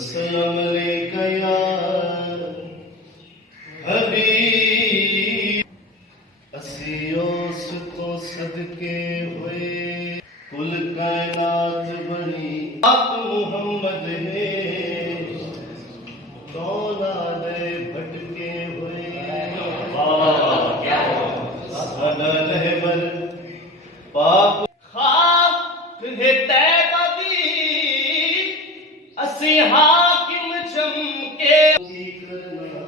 अस्सलाम अलैका या हबीब। असी उस तो सदके हुए कुल कायनात बनी। आप मोहम्मद है कौना दे भटके हुए। सदा रहबर पाक खाक है तैबा दी। असी हाकिम चमके की करना।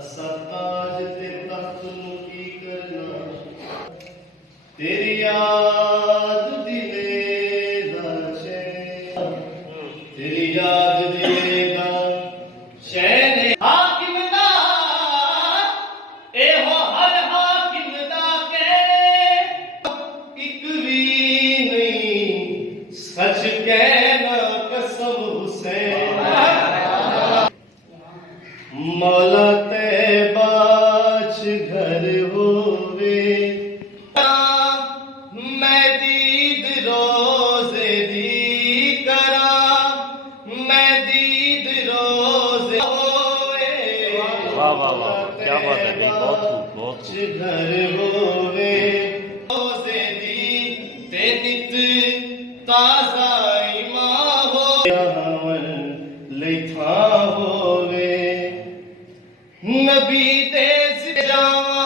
असा ताज ते तख्त नूं की करना। तेरी याद दिले दा चैन। तेरी याद दिले दा चैन। हाकिम दा एहो हर हाकिम दा के इक भी नहीं सच कहना कसम हुसैन। मौला तैबाच घर होवे मैं दीद रोजे दी करा। मैं दीद रोजे होवे। वाह वाह वाह क्या बात है भाई, बहुत खूब बहुत खूब। घर होवे रोजे दी ते नित ताजा ईमान हो। हवन लैथा होवे नबी दे जावा।